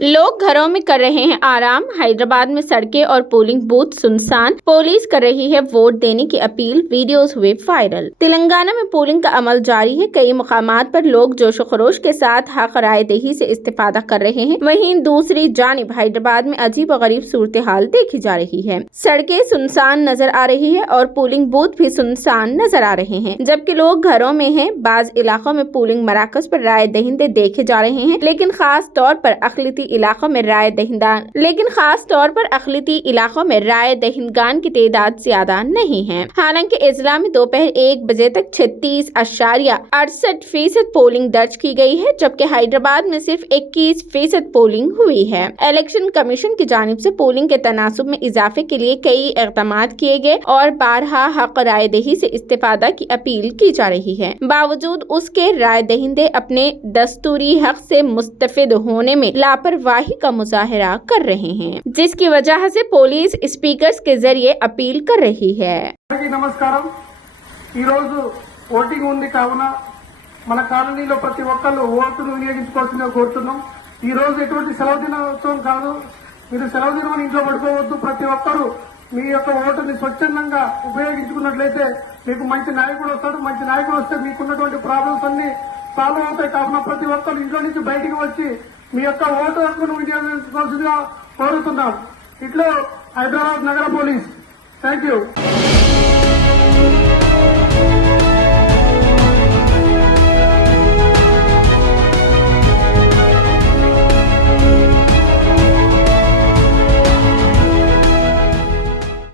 लोग घरों में कर रहे हैं आराम। हैदराबाद में सड़कें और पोलिंग बूथ सुनसान। पुलिस कर रही है वोट देने की अपील। वीडियोस हुए वायरल। तेलंगाना में पोलिंग का अमल जारी है। कई मुकामात पर लोग जोशो खरोश के साथ हक राय दही से इस्तेफादा कर रहे हैं। वहीं दूसरी जानिब हैदराबाद में अजीब और गरीब सूरत हाल देखी जा रही है। सड़कें सुनसान नजर आ रही है और पोलिंग बूथ भी सुनसान नजर आ रहे हैं, जबकि लोग घरों में हैं। बाज इलाकों में पोलिंग मराकज पर राय दहिंदे देखे जा रहे हैं, लेकिन खास तौर पर अकलियती इलाकों में राय दहिंदगान की तादाद ज्यादा नहीं है। हालांकि इजला में दोपहर 1 बजे तक 36.68% पोलिंग दर्ज की गई है, जबकि हैदराबाद में सिर्फ 21% पोलिंग हुई है। इलेक्शन कमीशन की जानिब से पोलिंग के तनासुब में इजाफे के लिए कई इक़दामात किए गए और बारहा हक राय दही से इस्तेफादा की अपील की जा रही है। बावजूद उसके राय दहिंदे अपने दस्तूरी हक से मुस्तफिद होने में लापरवाही का मुजाहरा कर रहे हैं, जिसकी वजह से पुलिस स्पीकर्स के जरिए अपील कर रही है। నమస్కారం। ఈ రోజు ఓటింగ్ ఉంది కావున మన కాలనీలో ప్రతి ఒక్కళ్ళు ఓటును వినియోగించుకోవాల్సిందిగా కోరుతున్నాం। ఈ రోజు ఎటువంటి సెలవు దినోత్సవం కాదు, మీరు సెలవు దినం ఇంట్లో పడుకోవద్దు। ప్రతి ఒక్కరూ మీ యొక్క ఓటుని స్వచ్ఛందంగా ఉపయోగించుకున్నట్లయితే మీకు మంచి నాయకుడు వస్తాడు। మంచి నాయకుడు వస్తే మీకున్నటువంటి ప్రాబ్లమ్స్ అన్ని సాల్వ్ అవుతాయి కావున ప్రతి ఒక్కరు ఇంట్లో నుంచి బయటికి వచ్చి మీ యొక్క ఓటు హక్కును వినియోగించుకోవాల్సిందిగా కోరుతున్నాం। ఇట్లా హైదరాబాద్ నగర పోలీస్। Thank you.